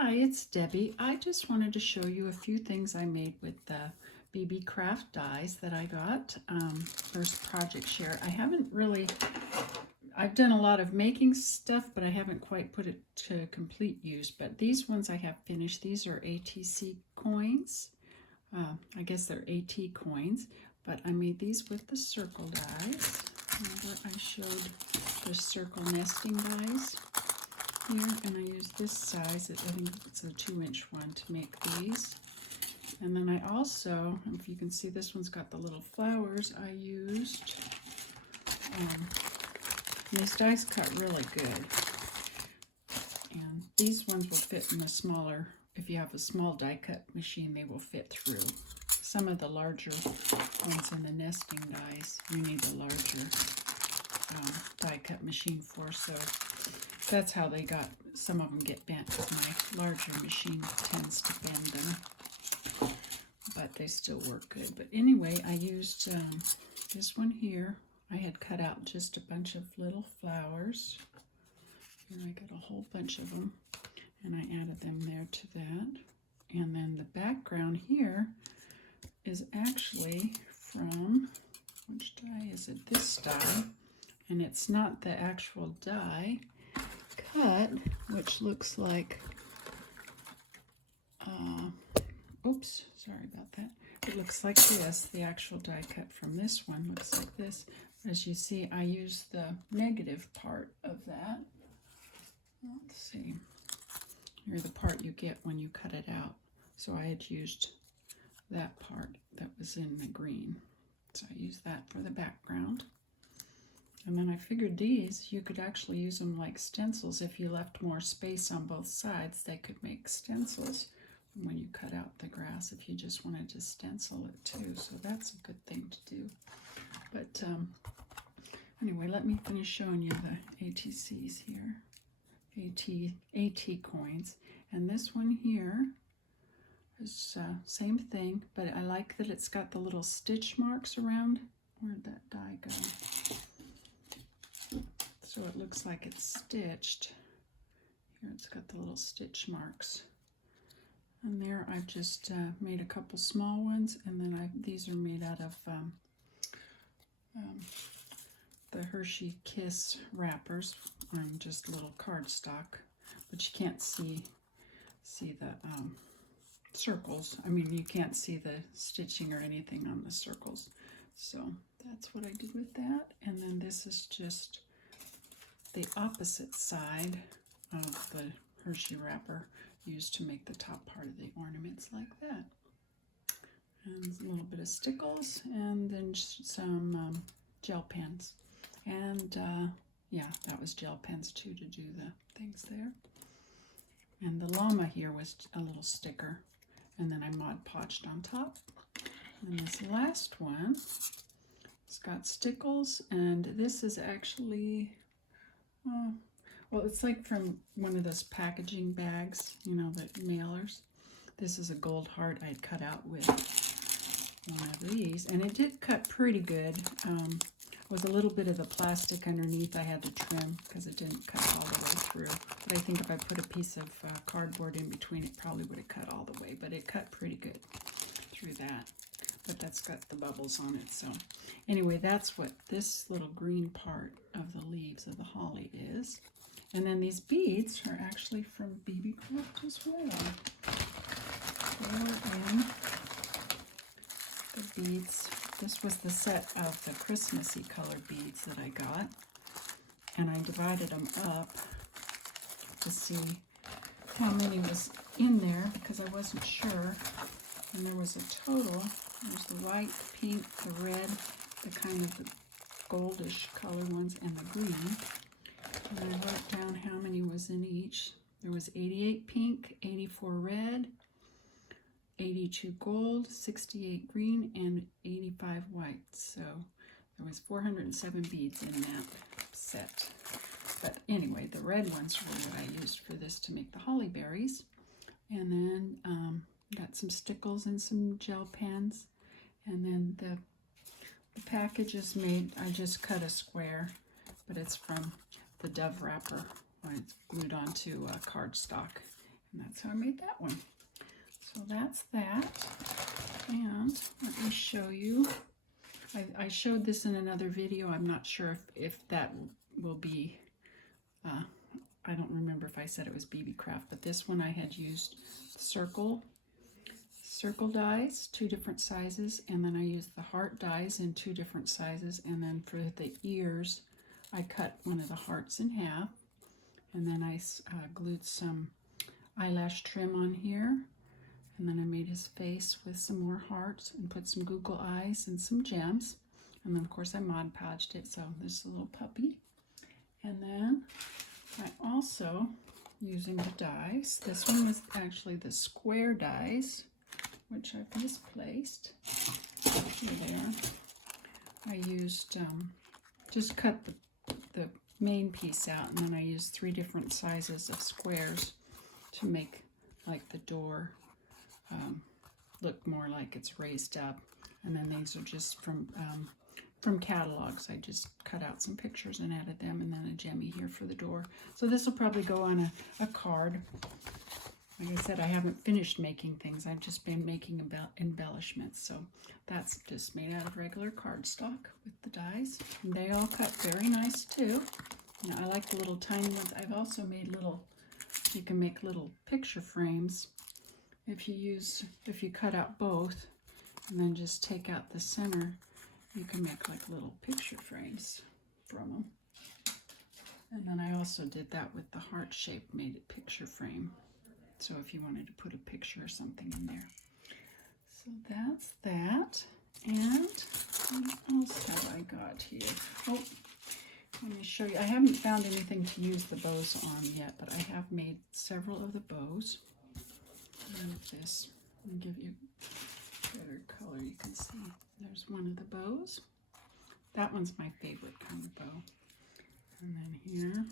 Hi, it's Debbie. I just wanted to show you a few things I made with the BeeBeeCraft dies that I got. First project share. I've done a lot of making stuff, but I haven't quite put it to complete use. But these ones I have finished. These are ATC coins. I guess they're AT coins, but I made these with the circle dies. Remember I showed the circle nesting dies here, and I used this size, I think it's a 2-inch one, to make these. And then I also, if you can see, this one's got the little flowers. I used, these dies cut really good. And these ones will fit in a smaller, if you have a small die cut machine, they will fit through. Some of the larger ones in the nesting dies, you need a larger die cut machine for, so that's how they got, some of them get bent because my larger machine tends to bend them, but they still work good. But anyway, I used this one here. I had cut out just a bunch of little flowers. Here I got a whole bunch of them, and I added them there to that. And then the background here is actually from, which die is it? This die. And it's not the actual die cut, which looks like, oops, sorry about that. It looks like this. The actual die cut from this one looks like this. As you see, I used the negative part of that. Let's see. Here's the part you get when you cut it out. So I had used that part that was in the green. So I used that for the background. And then I figured these, you could actually use them like stencils. If you left more space on both sides, they could make stencils when you cut out the grass, if you just wanted to stencil it too. So that's a good thing to do. But anyway, let me finish showing you the ATCs here. AT coins. And this one here is same thing, but I like that it's got the little stitch marks around. Where'd that die go? So it looks like it's stitched. Here it's got the little stitch marks. And there I've just made a couple small ones, and then these are made out of the Hershey Kiss wrappers, just little cardstock, but you can't see the circles. I mean, you can't see the stitching or anything on the circles. So that's what I did with that. And then this is just the opposite side of the Hershey wrapper used to make the top part of the ornaments like that. And a little bit of stickles, and then some gel pens. And yeah, that was gel pens too, to do the things there. And the llama here was a little sticker, and then I Mod Podged on top. And this last one, it's got stickles, and this is actually, well, it's like from one of those packaging bags, you know, the mailers. This is a gold heart I'd cut out with one of these, and it did cut pretty good. With a little bit of the plastic underneath I had to trim because it didn't cut all the way through. But I think if I put a piece of cardboard in between, it probably would have cut all the way, but it cut pretty good through that. But that's got the bubbles on it. So anyway, that's what this little green part of the leaves of the holly is. And then these beads are actually from BeeBeeCraft as well. They were in the beads. This was the set of the Christmassy colored beads that I got. And I divided them up to see how many was in there because I wasn't sure. And there was a total. There's the white, pink, the red, the kind of the goldish color ones, and the green. And I wrote down how many was in each. There was 88 pink, 84 red, 82 gold, 68 green, and 85 white. So there was 407 beads in that set. But anyway, the red ones were what I used for this to make the holly berries. And then got some stickles and some gel pens. And then the package is made, I just cut a square, but it's from the Dove wrapper when it's glued onto cardstock. And that's how I made that one. So that's that. And let me show you. I showed this in another video. I'm not sure if that will be, I don't remember if I said it was BeeBeeCraft, but this one I had used circle dies, 2 different sizes, and then I used the heart dies in 2 different sizes, and then for the ears, I cut one of the hearts in half, and then I glued some eyelash trim on here, and then I made his face with some more hearts and put some Google eyes and some gems. And then of course I Mod Podged it, so this is a little puppy. And then I also, using the dies, this one was actually the square dies, which I've misplaced. Here they are. I used, just cut the main piece out, and then I used 3 different sizes of squares to make like the door look more like it's raised up. And then these are just from catalogs. I just cut out some pictures and added them, and then a gemmy here for the door. So this will probably go on a card. Like I said, I haven't finished making things. I've just been making embellishments. So that's just made out of regular cardstock with the dies. And they all cut very nice too. You know, I like the little tiny ones. I've also made little, you can make little picture frames if you cut out both and then just take out the center. You can make like little picture frames from them. And then I also did that with the heart shape, made it picture frame. So if you wanted to put a picture or something in there. So that's that. And what else have I got here? Oh, let me show you. I haven't found anything to use the bows on yet, but I have made several of the bows. Like this. I'll give you a better color. You can see there's one of the bows. That one's my favorite kind of bow. And then here,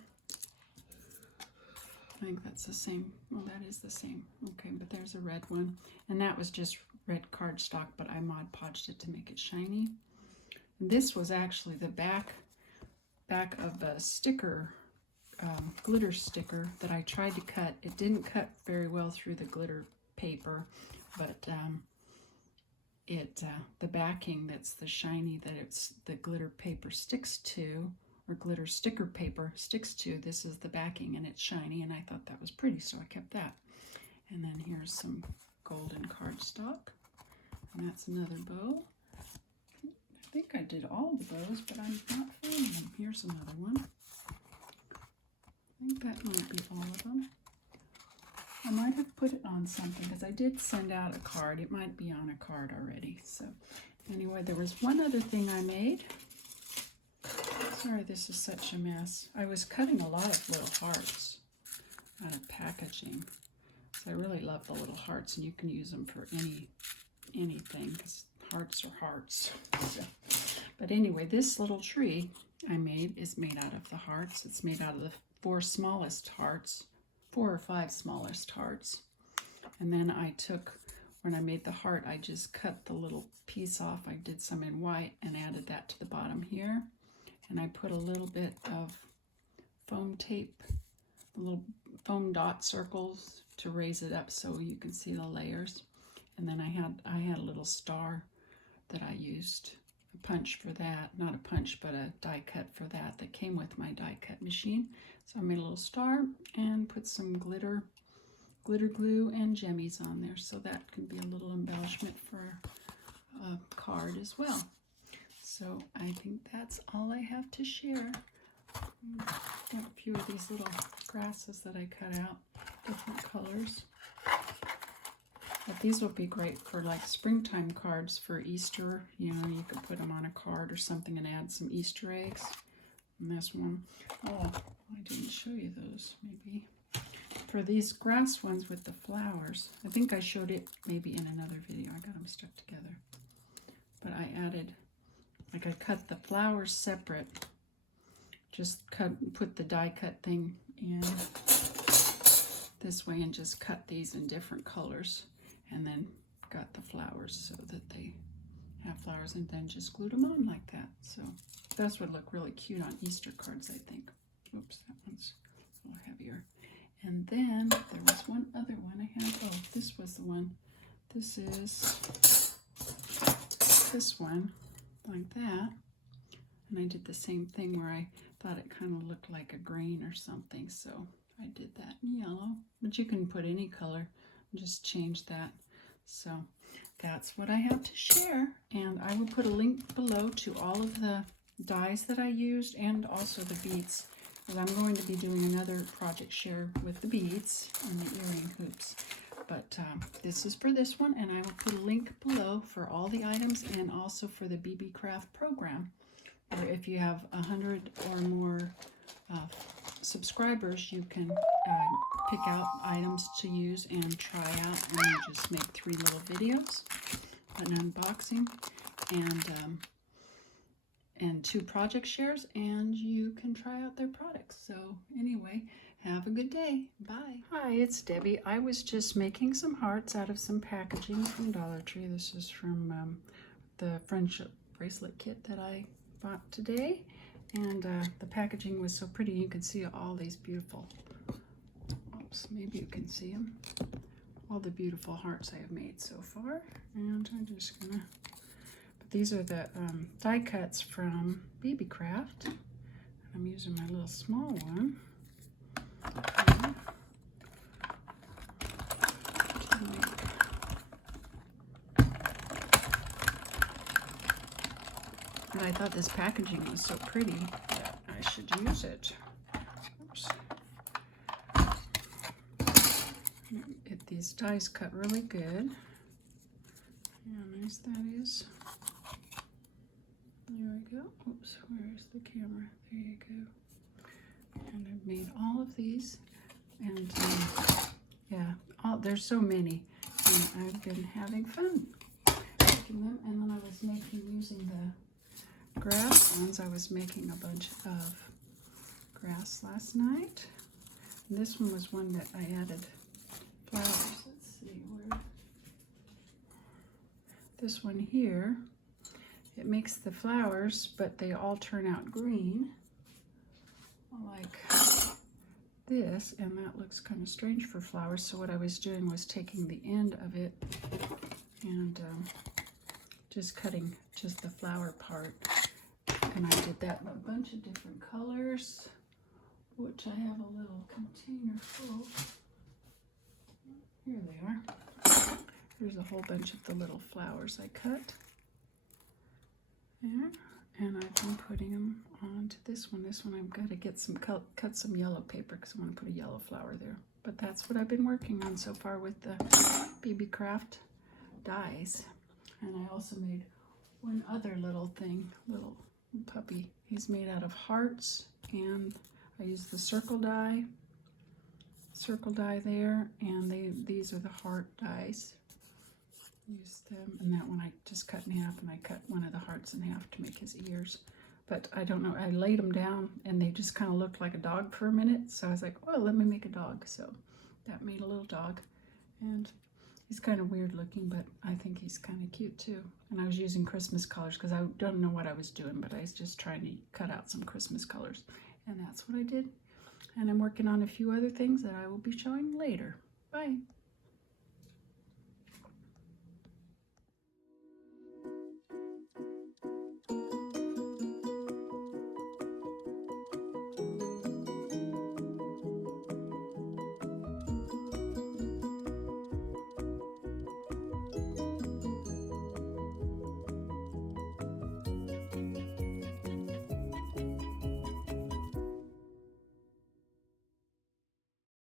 I think that's the same. Well, that is the same. Okay, but there's a red one. And that was just red cardstock, but I Mod Podged it to make it shiny. And this was actually the back of a sticker, glitter sticker that I tried to cut. It didn't cut very well through the glitter paper, but the backing, that's the shiny that it's the glitter paper sticks to, or glitter sticker paper sticks to, this is the backing, and it's shiny, and I thought that was pretty, so I kept that. And then here's some golden cardstock, and that's another bow. I think I did all the bows, but I'm not finding them. Here's another one. I think that might be all of them. I might have put it on something because I did send out a card. It might be on a card already. So anyway, there was one other thing I made. Sorry, this is such a mess. I was cutting a lot of little hearts out of packaging. So I really love the little hearts, and you can use them for anything because hearts are hearts. So, but anyway, this little tree I made is made out of the hearts. It's made out of the 4 smallest hearts. 4 or 5 smallest hearts. And then I took, when I made the heart, I just cut the little piece off. I did some in white and added that to the bottom here. And I put a little bit of foam tape, little foam dot circles to raise it up so you can see the layers. And then I had a little star that I used, a punch for that, not a punch, but a die cut for that came with my die cut machine. So I made a little star and put some glitter glue and gemmies on there, so that can be a little embellishment for a card as well. So I think that's all I have to share. Got a few of these little grasses that I cut out, different colors. But these will be great for like springtime cards for Easter. You know, you could put them on a card or something and add some Easter eggs. And this one, oh, I didn't show you those, maybe. For these grass ones with the flowers, I think I showed it maybe in another video. I got them stuck together. But I added, like I cut the flowers separate, just put the die cut thing in this way and just cut these in different colors. And then got the flowers so that they have flowers, and then just glued them on like that. So those would look really cute on Easter cards, I think. Oops, that one's a little heavier. And then there was one other one. This is this one, like that. And I did the same thing where I thought it kind of looked like a grain or something, so I did that in yellow. But you can put any color, just change that. So that's what I have to share, and I will put a link below to all of the dies that I used and also the beads, because I'm going to be doing another project share with the beads and the earring hoops. But this is for this one, and I will put a link below for all the items and also for the BeeBeeCraft program. Or if you have 100 or more subscribers, you can pick out items to use and try out, and you just make 3 little videos, an unboxing, and 2 project shares, and you can try out their products. So anyway, have a good day. Bye. Hi, it's Debbie. I was just making some hearts out of some packaging from Dollar Tree. This is from the friendship bracelet kit that I bought today, and the packaging was so pretty. You can see all these beautiful, oops, maybe you can see them, all the beautiful hearts I have made so far. And I'm just gonna, but these are the die cuts from BeeBeeCraft. I'm using my little small one to make. And I thought this packaging was so pretty that I should use it. Oops. These dies cut really good. How nice that is. There we go. Oops, where is the camera? There you go. And I've made all of these. And yeah, there's so many. And I've been having fun making them. And then I was making, using the grass ones, I was making a bunch of grass last night. And this one was one that I added flowers. Let's see where. This one here, it makes the flowers, but they all turn out green, like this, and that looks kind of strange for flowers. So what I was doing was taking the end of it and just cutting just the flower part. And I did that in a bunch of different colors, which I have a little container full. Here they are. Here's a whole bunch of the little flowers I cut there. And I've been putting them onto this one. This one I've got to get some, cut some yellow paper because I want to put a yellow flower there. But that's what I've been working on so far with the BeeBeeCraft dies. And I also made one other little thing, little puppy. He's made out of hearts, and I used the circle die there, and these are the heart dies. Use them, and that one I just cut in half, and I cut one of the hearts in half to make his ears. But I don't know, I laid them down and they just kind of looked like a dog for a minute, so I was like, well, let me make a dog. So that made a little dog, and he's kind of weird looking, but I think he's kind of cute too. And I was using Christmas colors because I don't know what I was doing, but I was just trying to cut out some Christmas colors, and that's what I did. And I'm working on a few other things that I will be showing later. Bye.